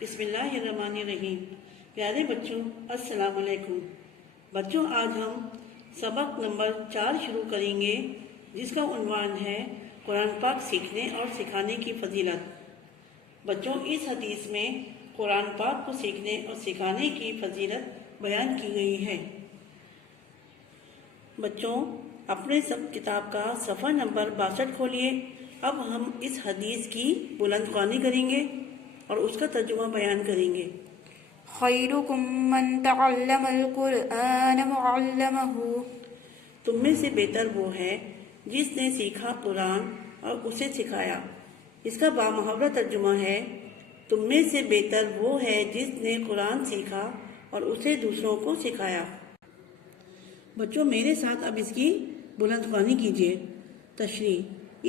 بسم اللہ الرحمن الرحیم۔ پیارے بچوں السلام علیکم۔ بچوں آج ہم سبق نمبر 4 شروع کریں گے، جس کا عنوان ہے قرآن پاک سیکھنے اور سکھانے کی فضیلت۔ بچوں اس حدیث میں قرآن پاک کو سیکھنے اور سکھانے کی فضیلت بیان کی گئی ہے۔ بچوں اپنے سب کتاب کا صفحہ نمبر 62 کھولیے۔ اب ہم اس حدیث کی بلند خوانی کریں گے اور اس کا ترجمہ بیان کریں گے۔ خیرکم من تعلم القرآن وعلمہ، تم میں سے بہتر وہ ہے جس نے سیکھا قرآن اور اسے سکھایا۔ اس کا بامحاورہ ترجمہ ہے، تم میں سے بہتر وہ ہے جس نے قرآن سیکھا اور اسے دوسروں کو سکھایا۔ بچوں میرے ساتھ اب اس کی بلند خوانی کیجیے۔ تشریح۔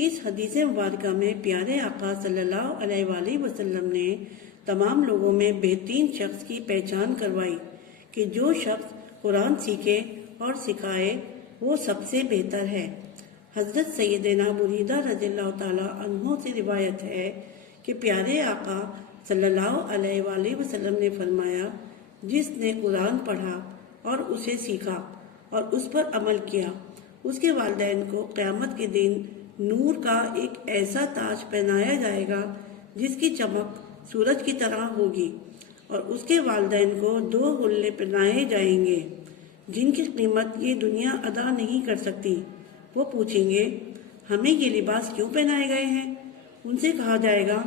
اس حدیث مبارکہ میں پیارے آقا صلی اللہ علیہ وآلہ وسلم نے تمام لوگوں میں بہترین شخص کی پہچان کروائی کہ جو شخص قرآن سیکھے اور سکھائے وہ سب سے بہتر ہے۔ حضرت سیدنا بریدہ رضی اللہ تعالیٰ عنہ سے روایت ہے کہ پیارے آقا صلی اللہ علیہ وآلہ وسلم نے فرمایا، جس نے قرآن پڑھا اور اسے سیکھا اور اس پر عمل کیا، اس کے والدین کو قیامت کے دن نور کا ایک ایسا تاج پہنایا جائے گا جس کی چمک سورج کی طرح ہوگی، اور اس کے والدین کو 2 غلے پہنائے جائیں گے جن کی قیمت یہ دنیا ادا نہیں کر سکتی۔ وہ پوچھیں گے، ہمیں یہ لباس کیوں پہنائے گئے ہیں؟ ان سے کہا جائے گا،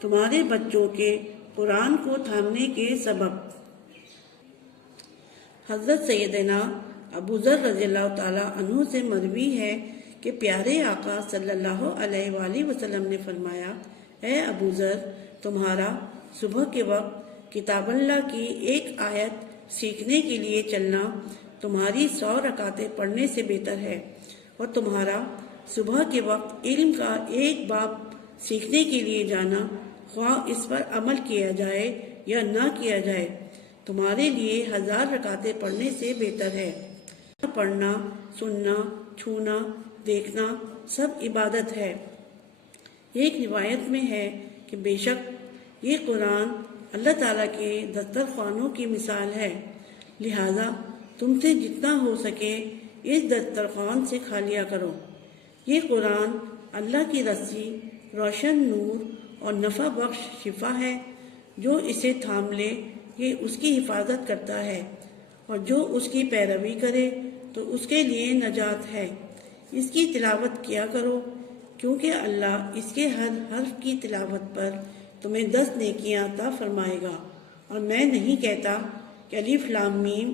تمہارے بچوں کے قرآن کو تھامنے کے سبب۔ حضرت سیدنا ابو ذر رضی اللہ تعالیٰ عنہ سے مروی ہے کہ پیارے آقا صلی اللہ علیہ وآلہ وسلم نے فرمایا، اے ابو ذر، تمہارا صبح کے وقت کتاب اللہ کی ایک آیت سیکھنے کے لیے چلنا تمہاری 100 رکعتیں پڑھنے سے بہتر ہے، اور تمہارا صبح کے وقت علم کا ایک باب سیکھنے کے لیے جانا، خواہ اس پر عمل کیا جائے یا نہ کیا جائے، تمہارے لیے 1000 رکعتیں پڑھنے سے بہتر ہے۔ پڑھنا، سننا، چھونا، دیکھنا سب عبادت ہے۔ ایک روایت میں ہے کہ بے شک یہ قرآن اللہ تعالیٰ کے دسترخوانوں کی مثال ہے، لہذا تم سے جتنا ہو سکے اس دسترخوان سے کھا لیا کرو۔ یہ قرآن اللہ کی رسی، روشن نور اور نفع بخش شفا ہے۔ جو اسے تھام لے یہ اس کی حفاظت کرتا ہے، اور جو اس کی پیروی کرے تو اس کے لیے نجات ہے۔ اس کی تلاوت کیا کرو، کیونکہ اللہ اس کے ہر حرف کی تلاوت پر تمہیں 10 نیکیاں عطا فرمائے گا، اور میں نہیں کہتا کہ الف لام میم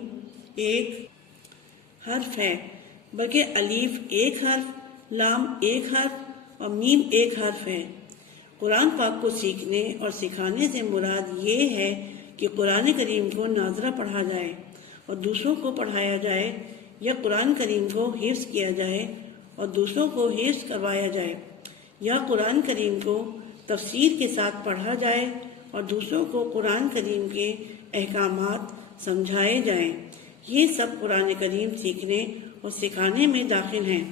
ایک حرف ہے، بلکہ الف ایک حرف، لام ایک حرف اور میم ایک حرف ہے۔ قرآن پاک کو سیکھنے اور سکھانے سے مراد یہ ہے کہ قرآن کریم کو ناظرہ پڑھا جائے اور دوسروں کو پڑھایا جائے، یا قرآن کریم کو حفظ کیا جائے اور دوسروں کو حفظ کروایا جائے، یا قرآن کریم کو تفسیر کے ساتھ پڑھا جائے اور دوسروں کو قرآن کریم کے احکامات سمجھائے جائیں۔ یہ سب قرآن کریم سیکھنے اور سکھانے میں داخل ہیں۔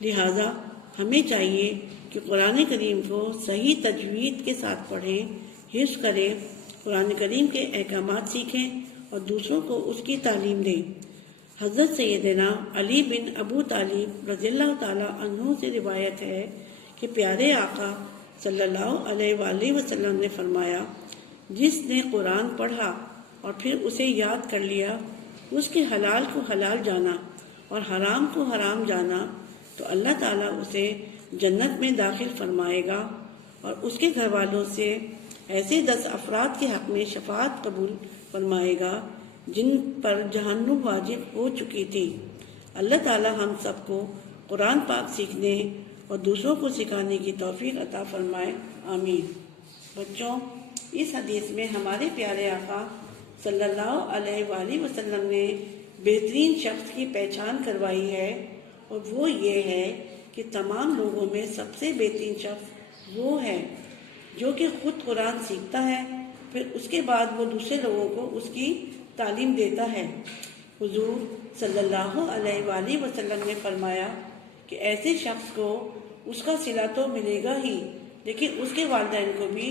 لہٰذا ہمیں چاہیے کہ قرآن کریم کو صحیح تجوید کے ساتھ پڑھیں، حفظ کریں، قرآن کریم کے احکامات سیکھیں اور دوسروں کو اس کی تعلیم دیں۔ حضرت سیدنا علی بن ابو طالب رضی اللہ تعالیٰ عنہ سے روایت ہے کہ پیارے آقا صلی اللہ علیہ وآلہ وسلم نے فرمایا، جس نے قرآن پڑھا اور پھر اسے یاد کر لیا، اس کے حلال کو حلال جانا اور حرام کو حرام جانا، تو اللہ تعالیٰ اسے جنت میں داخل فرمائے گا، اور اس کے گھر والوں سے ایسے 10 افراد کے حق میں شفاعت قبول فرمائے گا جن پر جہنم واجب ہو چکی تھی۔ اللہ تعالیٰ ہم سب کو قرآن پاک سیکھنے اور دوسروں کو سکھانے کی توفیق عطا فرمائے، آمین۔ بچوں اس حدیث میں ہمارے پیارے آقا صلی اللہ علیہ وآلہ وسلم نے بہترین شخص کی پہچان کروائی ہے، اور وہ یہ ہے کہ تمام لوگوں میں سب سے بہترین شخص وہ ہے جو کہ خود قرآن سیکھتا ہے، پھر اس کے بعد وہ دوسرے لوگوں کو اس کی تعلیم دیتا ہے۔ حضور صلی اللہ علیہ وآلہ وسلم نے فرمایا کہ ایسے شخص کو اس کا صلہ تو ملے گا ہی، لیکن اس کے والدین کو بھی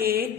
1,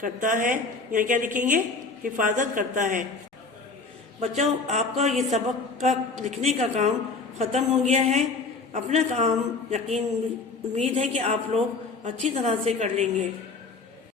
کرتا ہے، یہاں کیا لکھیں گے؟ حفاظت کرتا ہے۔ بچوں، آپ کا یہ سبق کا لکھنے کا کام ختم ہو گیا ہے۔ اپنا کام امید ہے کہ آپ لوگ اچھی طرح سے کر لیں گے۔